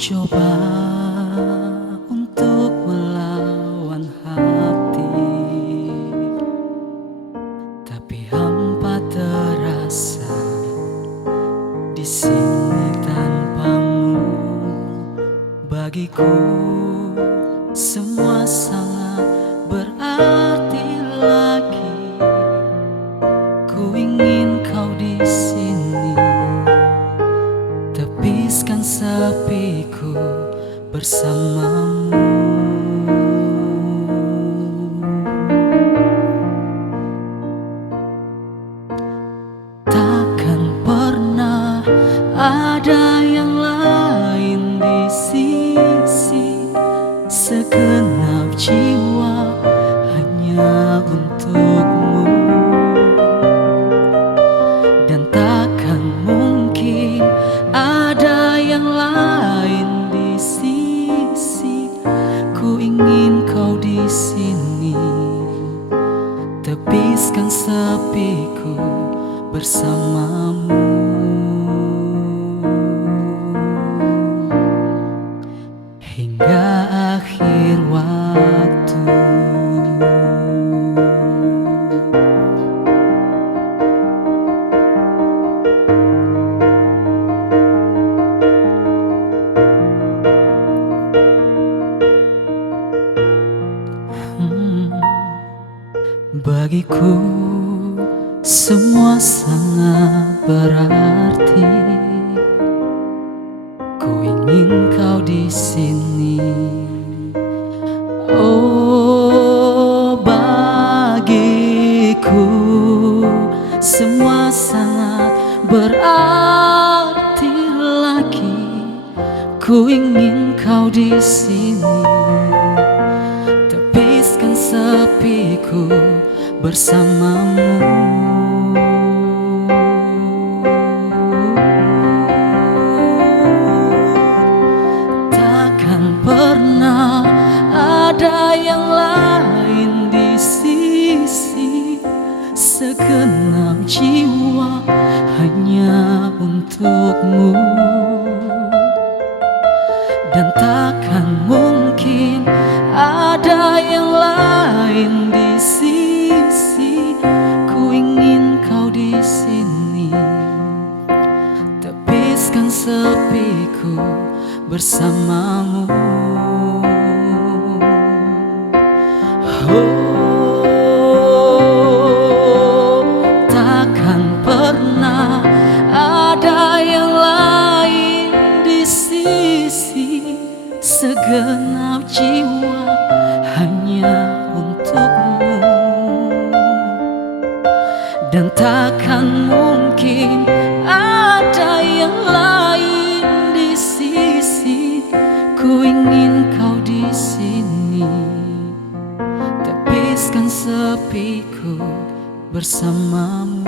Coba untuk melawan hati, tapi hampa terasa di sini tanpamu. Bagiku semua sangat berarti lagi. Ku ingin kau di sini, tepiskan sepiku bersamamu. Takkan pernah ada yang lain di sisi, segenap jiwa hanya untukmu. Dan takkan mungkin ada yang lain di sisi. Ku ingin kau di sini, tepiskan sepiku bersamamu. Hingga akhir waktu. Bagiku semua sangat berarti. Ku ingin kau di sini. Oh, bagiku semua sangat berarti lagi. Ku ingin kau di sini, tepiskan sepiku bersamamu. Takkan pernah ada yang lain di sisi, segenap jiwa hanya untukmu. Dan takkan mungkin ada yang lain di sisi. Ku ingin kau di sini, tepiskan sepiku bersamamu. Oh, takkan pernah ada yang lain di sisi, segenap jiwa hanya untukmu. Dan takkan mungkin ada yang lain di sisi. Ku ingin kau di sini, tepiskan sepiku bersamamu.